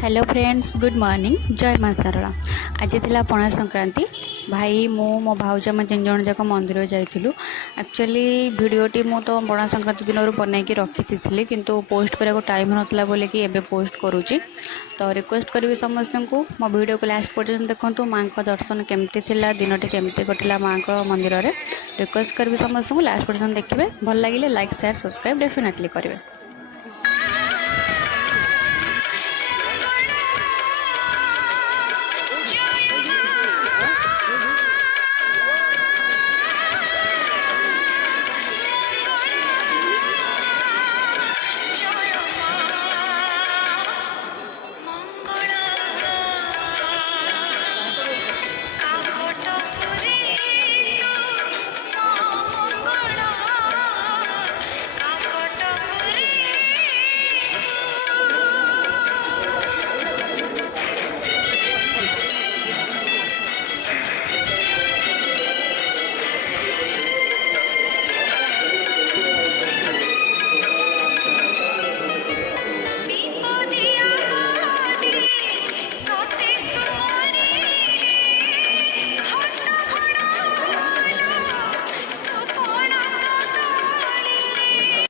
Hello friends, good morning. जय माँ सारला। आज थिला पणा संक्रांति। भाई मो भाउज आम तीन जन जाक मंदिर जाइलु। एक्चुअली भिडियोटी मु तो पणा संक्रांति दिन बनैकी रखी थी किंतु पोस्ट करा टाइम नाला बोले कि एबे पोस्ट करुच्ची। तो रिक्वेस्ट करी समस्त को मो वीडियो को लास्ट पर्यटन देखूँ। माँ का दर्शन केमती थिला, दिनटी केमती कटिला माँ का मंदिर रे। रिक्वेस्ट करी समस्त को लास्ट पर्यटन देखिए। भल लगे लाइक शेयर सब्सक्राइब डेफिनेटली करेंगे।